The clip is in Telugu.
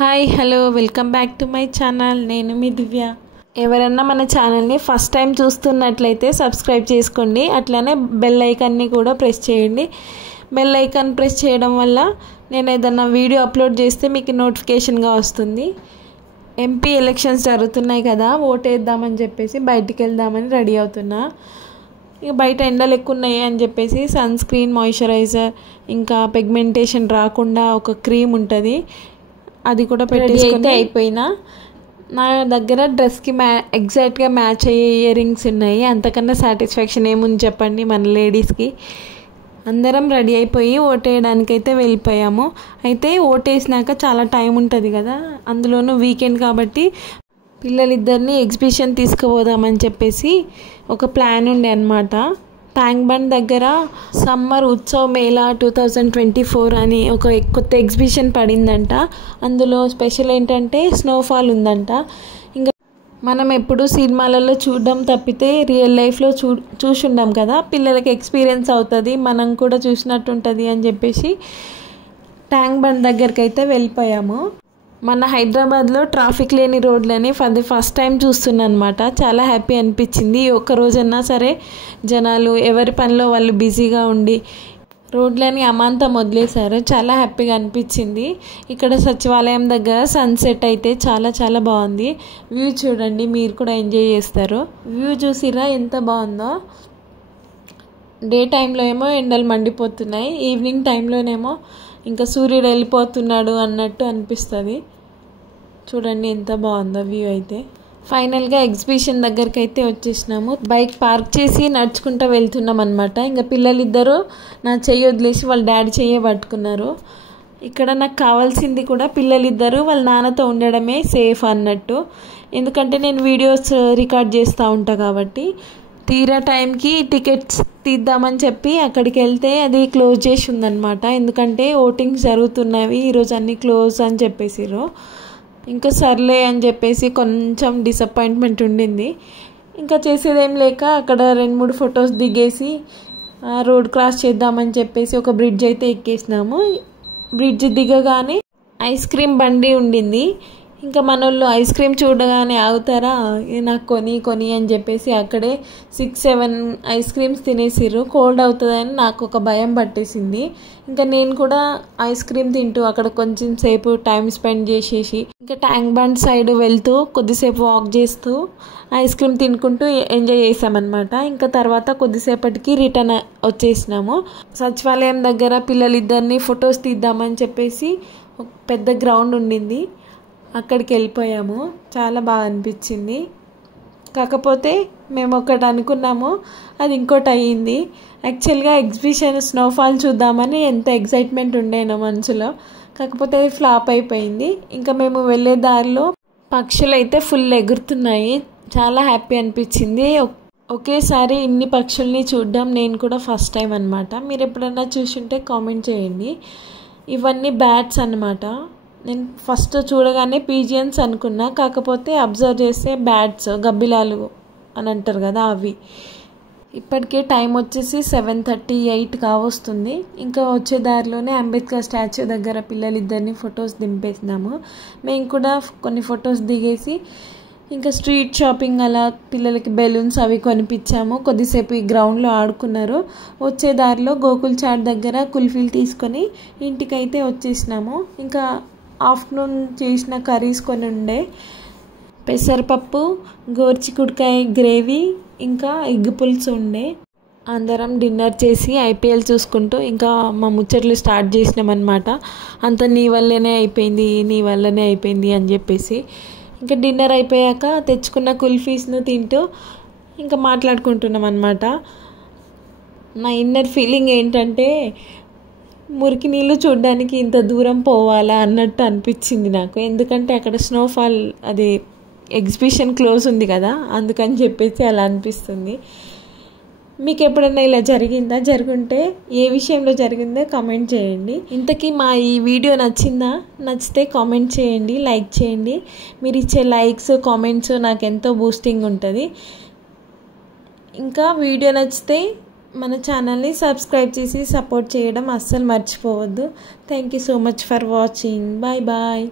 Hi hello welcome back to my channel. నేను మీ దివ్య. ఎవరన్నా మన ఛానల్ని ఫస్ట్ టైం చూస్తున్నట్లయితే సబ్స్క్రైబ్ చేసుకోండి. అట్లనే బెల్ ఐకాన్ని కూడా ప్రెస్ చేయండి. బెల్ ఐకాన్ ప్రెస్ చేయడం వల్ల నేను ఏదన్నా వీడియో అప్లోడ్ చేస్తే మీకు నోటిఫికేషన్గా వస్తుంది. ఎంపీ ఎలక్షన్స్ జరుగుతున్నాయి కదా, ఓటు వేద్దామని చెప్పేసి బయటికి వెళ్దామని రెడీ అవుతున్నా. ఇక బయట ఎండలు ఎక్కువ ఉన్నాయి అని చెప్పేసి సన్ స్క్రీన్, మాయిశ్చరైజర్, ఇంకా పిగ్మెంటేషన్ రాకుండా ఒక క్రీమ్ ఉంటుంది, అది కూడా పెట్టేసుకుంటే అయిపోయినా. నా దగ్గర డ్రెస్కి ఎగ్జాక్ట్గా మ్యాచ్ అయ్యే ఇయర్ రింగ్స్ ఉన్నాయి. అంతకన్నా సాటిస్ఫాక్షన్ ఏముంది చెప్పండి మన లేడీస్కి. అందరం రెడీ అయిపోయి ఓటేయడానికైతే వెళ్ళిపోయాము. అయితే ఓటేసినాక చాలా టైం ఉంటుంది కదా, అందులోనూ వీకెండ్ కాబట్టి పిల్లలిద్దరిని ఎగ్జిబిషన్ తీసుకుపోదామని చెప్పేసి ఒక ప్లాన్ ఉండే అన్నమాట. ట్యాంక్ బండ్ దగ్గర సమ్మర్ ఉత్సవ్ మేళా 2024 అని ఒక కొత్త ఎగ్జిబిషన్ పడిందంట. అందులో స్పెషల్ ఏంటంటే స్నోఫాల్ ఉందంట. ఇంకా మనం ఎప్పుడు సినిమాలలో చూడడం తప్పితే రియల్ లైఫ్లో చూసుండాం కదా, పిల్లలకి ఎక్స్పీరియన్స్ అవుతుంది, మనం కూడా చూసినట్టు ఉంటుంది అని చెప్పేసి ట్యాంక్ బండ్ దగ్గరికి అయితే వెళ్ళిపోయాము. మన హైదరాబాద్లో ట్రాఫిక్ లేని రోడ్లని ఫస్ట్ టైం చూస్తున్నా అనమాట. చాలా హ్యాపీ అనిపించింది. ఒక్క రోజన్నా సరే జనాలు ఎవరి పనిలో వాళ్ళు బిజీగా ఉండి రోడ్లని అమాంతం వదిలేశారు. చాలా హ్యాపీగా అనిపించింది. ఇక్కడ సచివాలయం దగ్గర సన్సెట్ అయితే చాలా చాలా బాగుంది. వ్యూ చూడండి, మీరు కూడా ఎంజాయ్ చేస్తారు. వ్యూ చూసిరా ఎంత బాగుందో. డే టైంలో ఏమో ఎండలు మండిపోతున్నాయి, ఈవినింగ్ టైంలోనేమో ఇంకా సూర్యుడు వెళ్ళిపోతున్నాడు అన్నట్టు అనిపిస్తుంది. చూడండి ఎంత బాగుందో వ్యూ అయితే. ఫైనల్గా ఎగ్జిబిషన్ దగ్గరికి అయితే వచ్చేసినాము. బైక్ పార్క్ చేసి నడుచుకుంటూ వెళ్తున్నాం అనమాట. ఇంకా పిల్లలిద్దరూ నా చెయ్యి వదిలేసి వాళ్ళ డాడీ చెయ్యే పట్టుకున్నారు. ఇక్కడ నాకు కావాల్సింది కూడా పిల్లలిద్దరూ వాళ్ళ నాన్నతో ఉండడమే సేఫ్ అన్నట్టు. ఎందుకంటే నేను వీడియోస్ రికార్డ్ చేస్తూ ఉంటా కాబట్టి. తీరా టైంకి టికెట్స్ తీద్దామని చెప్పి అక్కడికి వెళ్తే అది క్లోజ్ చేసి ఉందన్నమాట. ఎందుకంటే ఓటింగ్స్ జరుగుతున్నవి ఈరోజు, అన్నీ క్లోజ్ అని చెప్పేసిరు. ఇంకా సర్లే అని చెప్పేసి కొంచెం డిసప్పాయింట్మెంట్ ఉండింది. ఇంకా చేసేదేం లేక అక్కడ 2-3 ఫొటోస్ దిగేసి రోడ్ క్రాస్ చేద్దామని చెప్పేసి ఒక బ్రిడ్జ్ అయితే ఎక్కేసినాము. బ్రిడ్జ్ దిగగానే ఐస్ క్రీమ్ బండి ఉండింది. ఇంకా మనోళ్ళు ఐస్ క్రీమ్ చూడగానే ఆగుతారా, నాకు కొని అని చెప్పేసి అక్కడే 6-7 ఐస్ క్రీమ్స్ తినేసిర్రు. కోల్డ్ అవుతుందని నాకు ఒక భయం పట్టేసింది. ఇంకా నేను కూడా ఐస్ క్రీమ్ తింటూ అక్కడ కొంచెం సేపు టైం స్పెండ్ చేసేసి ఇంకా ట్యాంక్ బండ్ సైడ్ వెళ్తూ కొద్దిసేపు వాక్ చేస్తూ ఐస్ క్రీమ్ తినుకుంటూ ఎంజాయ్ చేసామన్నమాట. ఇంకా తర్వాత కొద్దిసేపటికి రిటర్న్ వచ్చేసినాము. సచివాలయం దగ్గర పిల్లలిద్దరిని ఫొటోస్ తీద్దామని చెప్పేసి ఒక పెద్ద గ్రౌండ్ ఉండింది, అక్కడికి వెళ్ళిపోయాము. చాలా బాగా అనిపించింది. కాకపోతే మేము ఒకటి అనుకున్నాము, అది ఇంకోటి అయ్యింది. యాక్చువల్గా ఎగ్జిబిషన్ స్నోఫాల్ చూద్దామని ఎంత ఎగ్జైట్మెంట్ ఉండేనో మనసులో, కాకపోతే అది ఫ్లాప్ అయిపోయింది. ఇంకా మేము వెళ్ళే దారిలో పక్షులు అయితే ఫుల్ ఎగురుతున్నాయి. చాలా హ్యాపీ అనిపించింది. ఒకేసారి ఇన్ని పక్షుల్ని చూడడం నేను కూడా ఫస్ట్ టైం అనమాట. మీరు ఎప్పుడైనా చూసుంటే కామెంట్ చేయండి. ఇవన్నీ బ్యాట్స్ అన్నమాట. నేను ఫస్ట్ చూడగానే పీజియన్స్ అనుకున్నా, కాకపోతే అబ్జర్వ్ చేస్తే బ్యాట్స్, గబ్బిలాలు అని అంటారు కదా అవి. ఇప్పటికే టైం వచ్చేసి 7:38 కావస్తుంది. ఇంకా వచ్చే దారిలోనే అంబేద్కర్ స్టాచ్యూ దగ్గర పిల్లలిద్దరిని ఫొటోస్ దింపేసినాము. మేము కూడా కొన్ని ఫొటోస్ దిగేసి ఇంకా స్ట్రీట్ షాపింగ్ అలా పిల్లలకి బెలూన్స్ అవి కొనిపించాము. కొద్దిసేపు ఈ గ్రౌండ్లో ఆడుకున్నారు. వచ్చే దారిలో గోకుల్ చాట్ దగ్గర కుల్ఫీలు తీసుకొని ఇంటికైతే వచ్చేసినాము. ఇంకా ఆఫ్టర్నూన్ చేసిన కర్రీస్ కొన్ని ఉండే, పెసరపప్పు, గోర్చికుడికాయ గ్రేవీ, ఇంకా ఎగ్ పులుసు ఉండే. అందరం డిన్నర్ చేసి ఐపీఎల్ చూసుకుంటూ ఇంకా మా ముచ్చట్లు స్టార్ట్ చేసినామన్నమాట. అంత నీ వల్లనే అయిపోయింది అని చెప్పేసి ఇంకా డిన్నర్ అయిపోయాక తెచ్చుకున్న కుల్ఫీస్ను తింటూ ఇంకా మాట్లాడుకుంటున్నాం అన్నమాట. నా ఇన్నర్ ఫీలింగ్ ఏంటంటే మురికి నీళ్ళు చూడడానికి ఇంత దూరం పోవాలా అన్నట్టు అనిపించింది నాకు. ఎందుకంటే అక్కడ స్నోఫాల్, అది ఎగ్జిబిషన్ క్లోజ్ ఉంది కదా, అందుకని చెప్పేసి అలా అనిపిస్తుంది. మీకు ఎప్పుడైనా ఇలా జరిగిందా? జరుగుంటే ఏ విషయంలో జరిగిందో కామెంట్ చేయండి. ఇంతకీ మా ఈ వీడియో నచ్చిందా? నచ్చితే కామెంట్ చేయండి, లైక్ చేయండి. మీరు ఇచ్చే లైక్స్, కామెంట్స్ నాకు ఎంతో బూస్టింగ్ ఉంటుంది. ఇంకా వీడియో నచ్చితే మన ఛానల్ని సబ్స్క్రైబ్ చేసి సపోర్ట్ చేయడం అస్సలు మర్చిపోవద్దు. Thank you so much for watching. Bye bye.